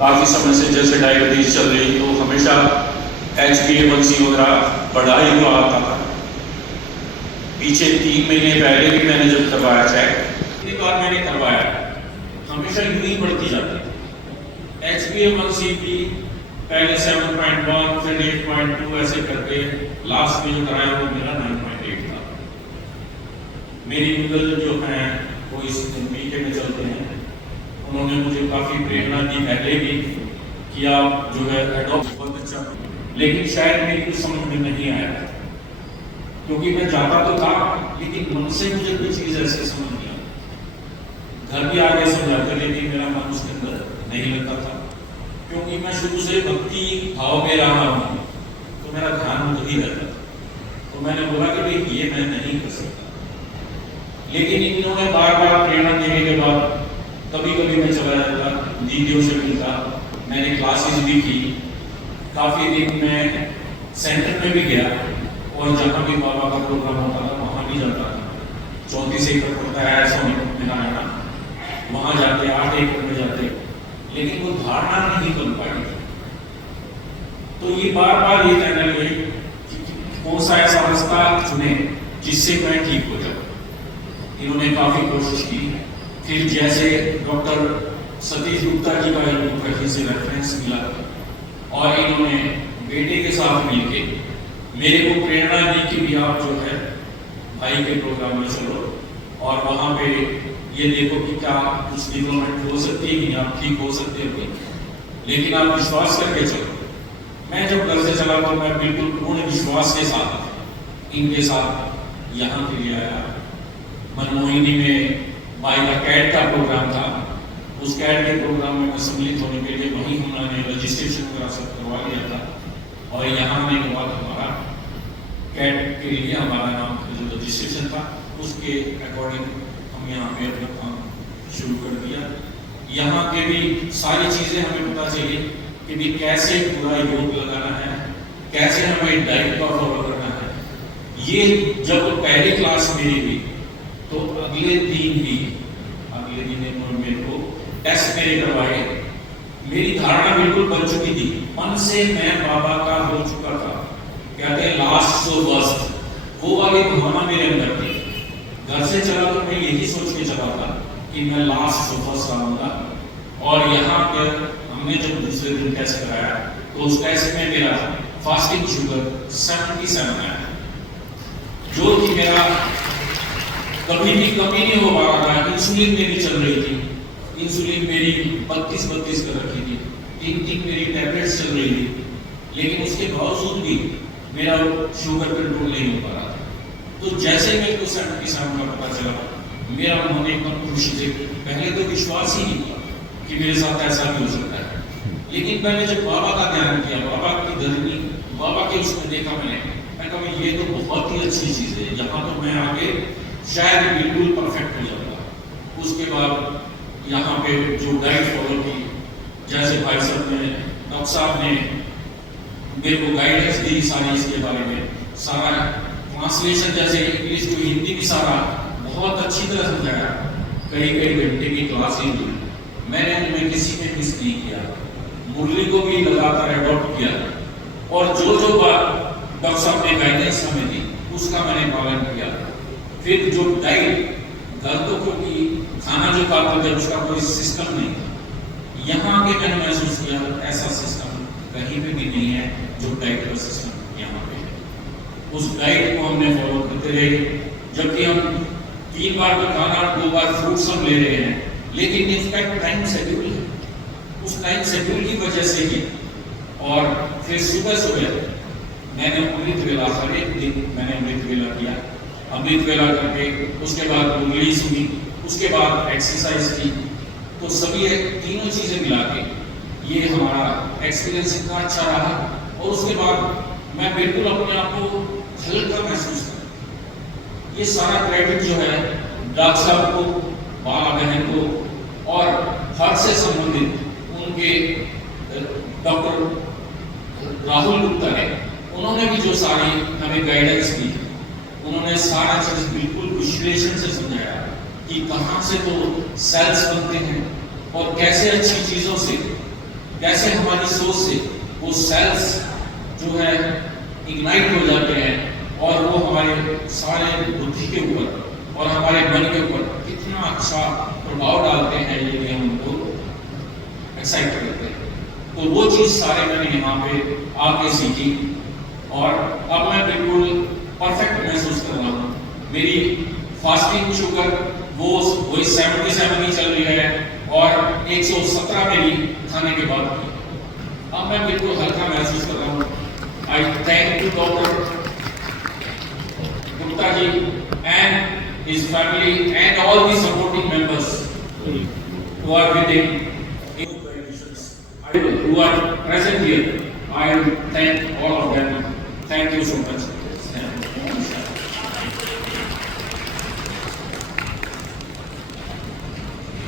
काफ़ी समय से जैसे डायबिटीज़ चल रही तो हमेशा HbA1c वगैरह बढ़ा ही हुआ आता था। पीछे 3 महीने पहले भी मैंने जब करवाया चेक, एक बार मैंने करवाया, हमेशा यूं ही बढ़ती जाती थी। HbA1c भी पहले 7.1 फिर 8.2 ऐसे करके लास्ट में जो कराया वो मेरा 9.8 था। मेरी अंकल जो हैं वो इस बीके में चलते हैं, उन्होंने मुझे काफ़ी प्रेरणा दी पहले भी कि आप जो है एडॉप्ट बहुत अच्छा, लेकिन शायद मेरी कुछ समझ में नहीं आया क्योंकि मैं जाता तो था लेकिन मन से मुझे कोई चीज़ ऐसे समझ नहीं आई। घर भी आगे समझाते लेकिन मेरा मन उसके अंदर नहीं लगता था क्योंकि मैं शुरू से भक्ति भाव में रहा हूँ तो मेरा ध्यान वही रहता था। तो मैंने बोला कि भाई ये मैं नहीं कर सकता, लेकिन इन्होंने बार बार प्रेरणा देने के बाद कभी कभी मैं चला जाता, दीदियों से मिलता, मैंने क्लासेस भी की, काफ़ी दिन मैं सेंटर में भी गया और जहाँ भी बाबा का प्रोग्राम होता था वहाँ भी जाता था। 34 एकड़ पड़ता है ऐसा मेरा है ना, वहाँ जाते 8 एकड़ में जाते, लेकिन वो धारणा नहीं बन पाई। तो ये बार बार ये कहने लगे कि कौन सा ऐसा रास्ता चुने जिससे मैं ठीक हो जाऊँ। इन्होंने काफ़ी कोशिश की। फिर जैसे डॉक्टर सतीश गुप्ता जी का कहीं से रेफरेंस मिला और इन्होंने बेटे के साथ मिलके मेरे को प्रेरणा दी कि भी आप जो है भाई के प्रोग्राम में चलो और वहाँ पे ये देखो कि क्या कुछ डेवलपमेंट हो सकती है कि आप ठीक हो सकते हो, लेकिन आप विश्वास करके चलो। मैं जब घर से चला तो मैं बिल्कुल पूर्ण विश्वास के साथ इनके साथ यहाँ के लिए आया। मनमोहिनी में भाई का कैट का प्रोग्राम था, उस कैट के प्रोग्राम में मैं सम्मिलित होने के लिए वहीं उन्होंने रजिस्ट्रेशन वगैरह सब करवा लिया था और यहाँ आने के बाद हमारा कैट के लिए हमारा नाम जो रजिस्ट्रेशन था उसके अकॉर्डिंग हम यहाँ पे अपना काम शुरू कर दिया। यहाँ के भी सारी चीज़ें हमें पता चली कि भी कैसे पूरा योग लगाना है, कैसे हमें डाइट का फॉलो करना है। ये जब पहली क्लास मेरी हुई तो अगले दिन मेरे को टेस्ट मेरे करवाए, मेरी धारणा बिल्कुल बन चुकी थी, मन से मैं बाबा का हो चुका था। कहते हैं लास्ट सो फर्स्ट, वो वाली भावना मेरे अंदर थी। घर से चला तो मैं यही सोच के चला था कि मैं लास्ट सो फर्स्ट आऊंगा। और यहाँ पर हमने जब दूसरे दिन टेस्ट कराया तो उस टेस्ट में मेरा फास्टिंग शुगर 77 आया, जो कि मेरा कभी भी कमी नहीं हो पा रहा था। इंसुलिन मेरी चल रही थी, इंसुलिन मेरी 32 कर रखी थी, 3 मेरी टैबलेट्स चल रही थी, लेकिन उसके बावजूद भी मेरा शुगर कंट्रोल नहीं हो पा रहा था। तो जैसे मेरे को 77 का पता चला मेरा मन एकदम खुशी से, पहले तो विश्वास ही नहीं हुआ कि मेरे साथ ऐसा भी हो सकता है, लेकिन मैंने जब बाबा का ध्यान किया, बाबा की धरनी, बाबा के उसमें देखा मैं कहा ये तो बहुत ही अच्छी चीज़ है, यहाँ तो मैं आगे शायद बिल्कुल परफेक्ट हो जाता। उसके बाद यहाँ पे जो डाइट फॉलो की, जैसे भाई साहब ने, डॉक्टर साहब ने मेरे को गाइडेंस दी सारी इसके बारे में, सारा ट्रांसलेशन जैसे इंग्लिश टू हिंदी भी सारा बहुत अच्छी तरह समझाया। कई घंटे की क्लास ही हुई, मैंने उनमें किसी में मिस नहीं किया, मुरली को भी लगातार अडॉप्ट किया और जो बात डॉक्टर साहब ने गाइडेंस हमें दी उसका मैंने पालन किया। फिर जो डाइट घर तो क्योंकि खाना जो खाते थे उसका कोई सिस्टम नहीं था, यहाँ के मैंने महसूस किया ऐसा सिस्टम कहीं पे भी नहीं है जो डाइट का सिस्टम यहाँ पे है। उस डाइट को हमने फॉलो करते रहे, जबकि हम 3 बार का खाना 2 बार फ्रूट्स हम ले रहे हैं, लेकिन इसका टाइम शेड्यूल है, उस टाइम शेड्यूल की वजह से ही। और फिर सुबह मैंने अमृत वेला, हर एक दिन मैंने अमृत वेला किया, अमृत वेला करके उसके बाद मुरली सुनी, उसके बाद एक्सरसाइज की, तो सभी तीनों चीज़ें मिला के ये हमारा एक्सपीरियंस इतना अच्छा रहा। और उसके बाद मैं बिल्कुल अपने आप को हल्का महसूस कर, ये सारा क्रेडिट जो है डॉक्टर साहब को, बाबा बहन को और हार्ट से संबंधित उनके डॉक्टर राहुल गुप्ता है, उन्होंने भी जो सारी हमें गाइडेंस दी, उन्होंने सारा चीज बिल्कुल विश्लेषण से समझाया कि कहाँ से तो सेल्स बनते हैं और कैसे अच्छी चीजों से कैसे हमारी सोच से वो सेल्स जो है इग्नाइट हो जाते हैं और वो हमारे सारे बुद्धि के ऊपर और हमारे मन के ऊपर कितना अच्छा प्रभाव डालते हैं, ये गेम हमको एक्साइट करते हैं। तो वो चीज़ सारे मैंने यहाँ पे आके सीखी और अब मैं बिल्कुल परफेक्ट महसूस कर रहा हूँ। मेरी फास्टिंग शुगर वही 77 ही चल रही है और 117 मेरी खाने के बाद की। अब मैं बिल्कुल हल्का महसूस कर रहा हूँ। I thank you doctor Gupta ji and his family and all the supporting members who are with him who are present here. I thank all of them. Thank you so much.